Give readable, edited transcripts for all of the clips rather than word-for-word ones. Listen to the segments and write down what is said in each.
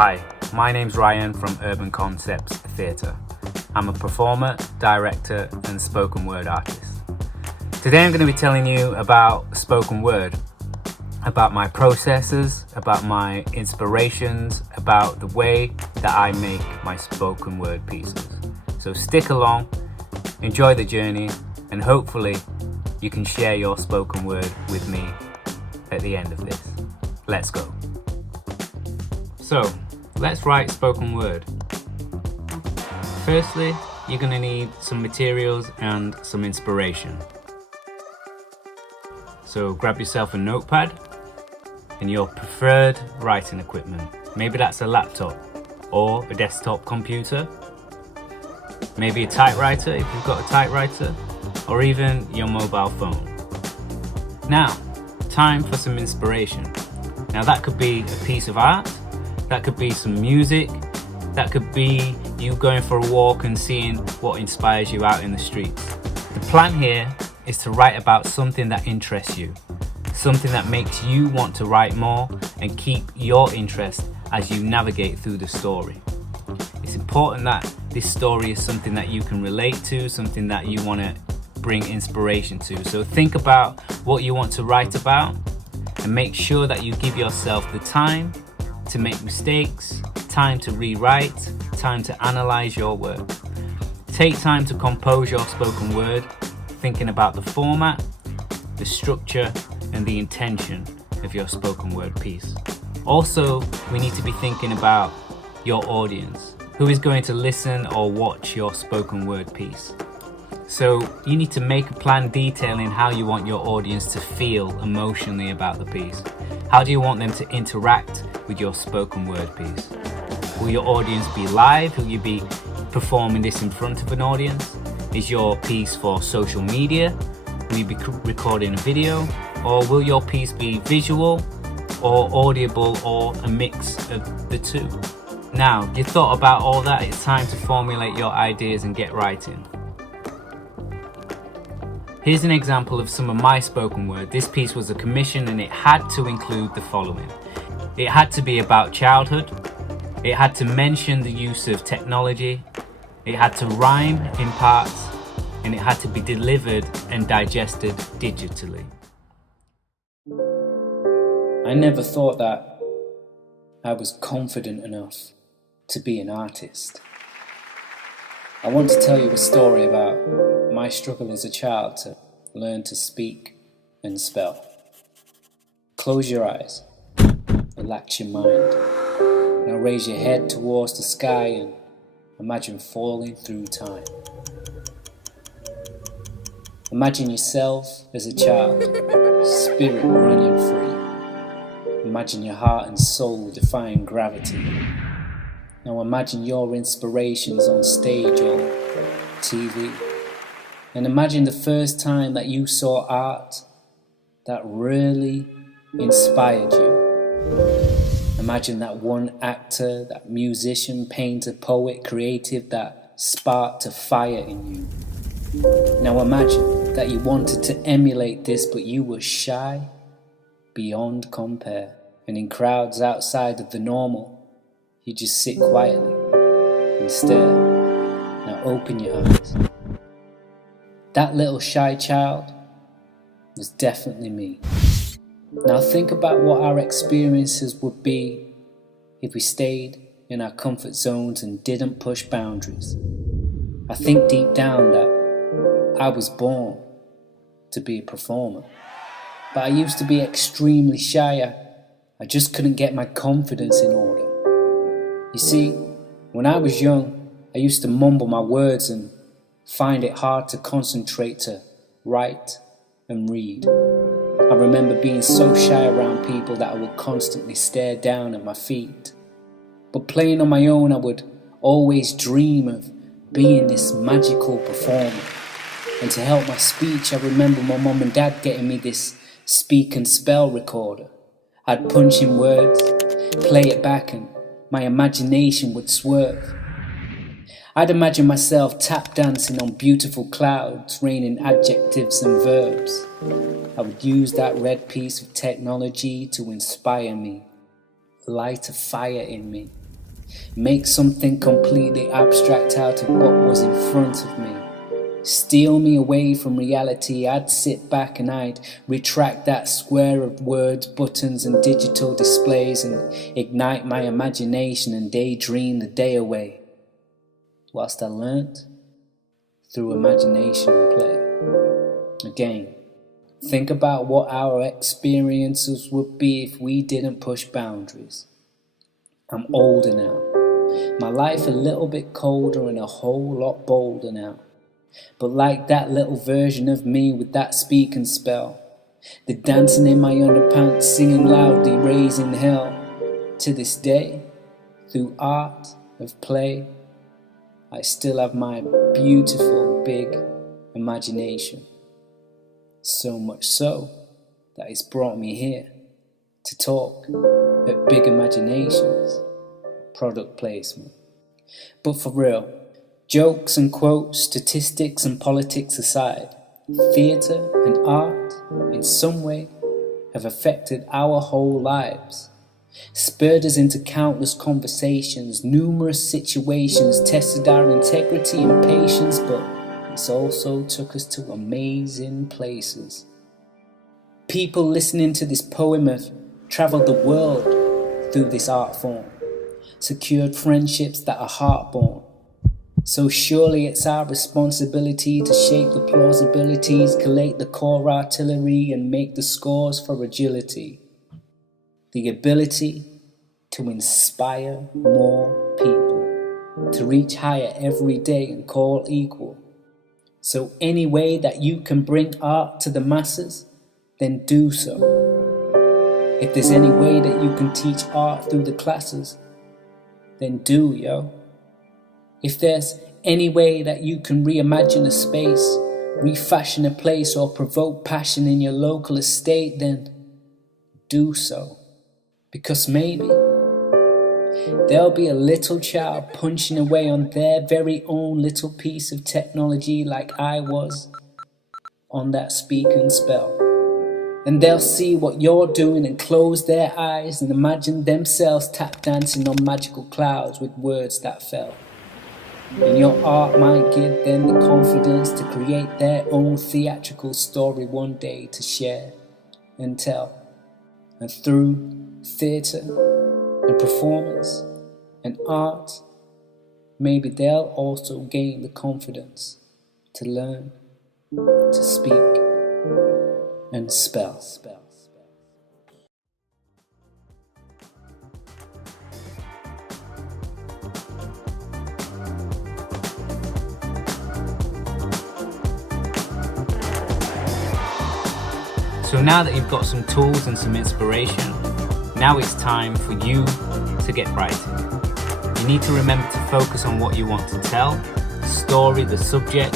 Hi, my name's Ryan from Urban Conceptz Theatre. I'm a performer, director and spoken word artist. Today I'm going to be telling you about spoken word, about my processes, about my inspirations, about the way that I make my spoken word pieces. So stick along, enjoy the journey, and hopefully you can share your spoken word with me at the end of this. Let's go. So, let's write spoken word. Firstly, you're going to need some materials and some inspiration. So grab yourself a notepad and your preferred writing equipment. Maybe that's a laptop or a desktop computer. Maybe a typewriter if you've got a typewriter, or even your mobile phone. Now, time for some inspiration. Now that could be a piece of art, that could be some music, that could be you going for a walk and seeing what inspires you out in the streets. The plan here is to write about something that interests you, something that makes you want to write more and keep your interest as you navigate through the story. It's important that this story is something that you can relate to, something that you want to bring inspiration to. So think about what you want to write about and make sure that you give yourself the time to make mistakes, time to rewrite, time to analyze your work. Take time to compose your spoken word, thinking about the format, the structure, and the intention of your spoken word piece. Also, we need to be thinking about your audience, who is going to listen or watch your spoken word piece. So you need to make a plan detailing how you want your audience to feel emotionally about the piece. How do you want them to interact with your spoken word piece? Will your audience be live? Will you be performing this in front of an audience? Is your piece for social media? Will you be recording a video? Or will your piece be visual or audible or a mix of the two? Now, you thought about all that, it's time to formulate your ideas and get writing. Here's an example of some of my spoken word. This piece was a commission and it had to include the following. It had to be about childhood. It had to mention the use of technology. It had to rhyme in parts, and it had to be delivered and digested digitally. I never thought that I was confident enough to be an artist. I want to tell you a story about my struggle as a child to learn to speak and spell. Close your eyes, relax your mind. Now raise your head towards the sky and imagine falling through time. Imagine yourself as a child, spirit running free. Imagine your heart and soul defying gravity. Now imagine your inspirations on stage or TV. And imagine the first time that you saw art that really inspired you. Imagine that one actor, that musician, painter, poet, creative that sparked a fire in you. Now imagine that you wanted to emulate this, but you were shy beyond compare. And in crowds outside of the normal, you just sit quietly and stare. Now open your eyes. That little shy child was definitely me. Now think about what our experiences would be if we stayed in our comfort zones and didn't push boundaries. I think deep down that I was born to be a performer, but I used to be extremely shy. I just couldn't get my confidence in order. You see, when I was young, I used to mumble my words and find it hard to concentrate to write and read. I remember being so shy around people that I would constantly stare down at my feet. But playing on my own, I would always dream of being this magical performer. And to help my speech, I remember my mum and dad getting me this speak and spell recorder. I'd punch in words, play it back, and my imagination would swerve. I'd imagine myself tap dancing on beautiful clouds, raining adjectives and verbs. I would use that red piece of technology to inspire me, light a fire in me, Make something completely abstract out of what was in front of me. Steal me away from reality. I'd sit back and I'd retract that square of words, buttons and digital displays and ignite my imagination and daydream the day away, whilst I learnt through imagination and play. Again, think about what our experiences would be if we didn't push boundaries. I'm older now. My life a little bit colder and a whole lot bolder now. But like that little version of me with that speaking spell, the dancing in my underpants, singing loudly, raising hell. To this day, through art of play, I still have my beautiful big imagination. So much so that it's brought me here to talk at Big Imaginations product placement. But for real, jokes and quotes, statistics and politics aside, theatre and art in some way have affected our whole lives, spurred us into countless conversations, numerous situations, tested our integrity and patience, but it's also took us to amazing places. People listening to this poem have travelled the world through this art form, secured friendships that are heartborn. So surely it's our responsibility to shape the plausibilities, collate the core artillery and make the scores for agility. The ability to inspire more people, to reach higher every day and call equal. So any way that you can bring art to the masses, then do so. If there's any way that you can teach art through the classes, then do, yo. If there's any way that you can reimagine a space, refashion a place, or provoke passion in your local estate, then do so. Because maybe there'll be a little child punching away on their very own little piece of technology like I was on that speaking spell. And they'll see what you're doing and close their eyes and imagine themselves tap dancing on magical clouds with words that fell. And your art might give them the confidence to create their own theatrical story one day to share and tell. And through theatre and performance and art, maybe they'll also gain the confidence to learn, to speak and spell. So now that you've got some tools and some inspiration, now it's time for you to get writing. You need to remember to focus on what you want to tell, the story, the subject,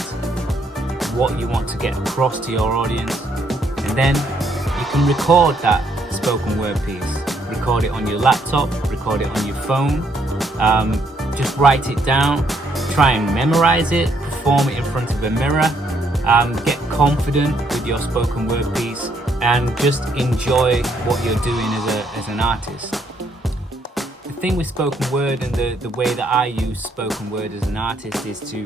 what you want to get across to your audience, and then you can record that spoken word piece. Record it on your laptop, record it on your phone, just write it down, try and memorize it, perform it in front of a mirror, get confident with your spoken word piece, and just enjoy what you're doing as an artist. The thing with spoken word and the way that I use spoken word as an artist is to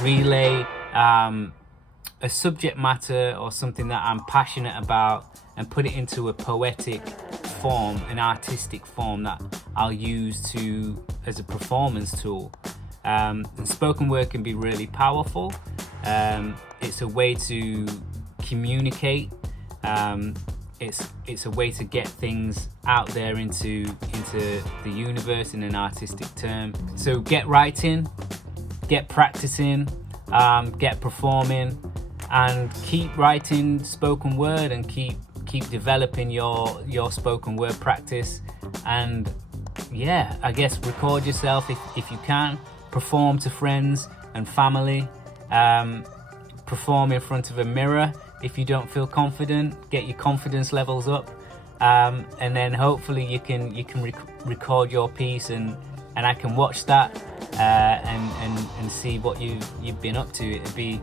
relay a subject matter or something that I'm passionate about and put it into a poetic form, an artistic form that I'll use as a performance tool. And spoken word can be really powerful. It's a way to communicate. It's a way to get things out there into the universe in an artistic term. So get writing, get practicing, get performing, and keep writing spoken word and keep developing your spoken word practice. And yeah, I guess record yourself if you can. Perform to friends and family. Perform in front of a mirror. If you don't feel confident, get your confidence levels up, and then hopefully you can record your piece and I can watch that and see what you've been up to. It'd be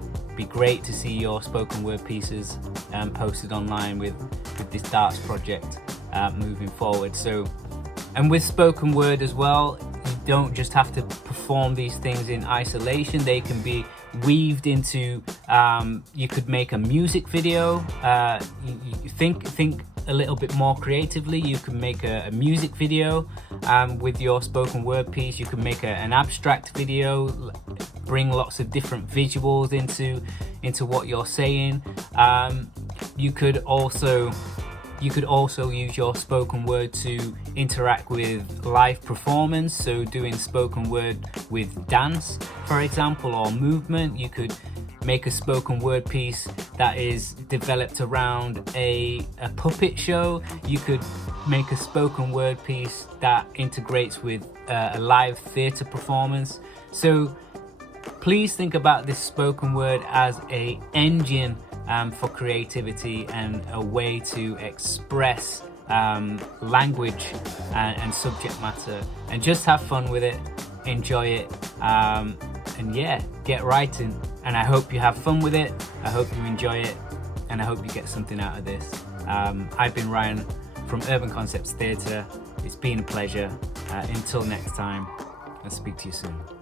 great to see your spoken word pieces posted online with this Darts project moving forward. So, and with spoken word as well, you don't just have to perform these things in isolation. They can be weaved into, you could make a music video. You think a little bit more creatively. You can make a music video with your spoken word piece. You can make an abstract video, bring lots of different visuals into what you're saying. You could also use your spoken word to interact with live performance, so doing spoken word with dance, for example, or movement. You could make a spoken word piece that is developed around a puppet show. You could make a spoken word piece that integrates with a live theatre performance. So please think about this spoken word as an engine for creativity and a way to express language and subject matter, and just have fun with it, enjoy it, and yeah, get writing. And I hope you have fun with it, I hope you enjoy it, and I hope you get something out of this. I've been Ryan from Urban Conceptz Theatre. It's been a pleasure. Until next time, I'll speak to you soon.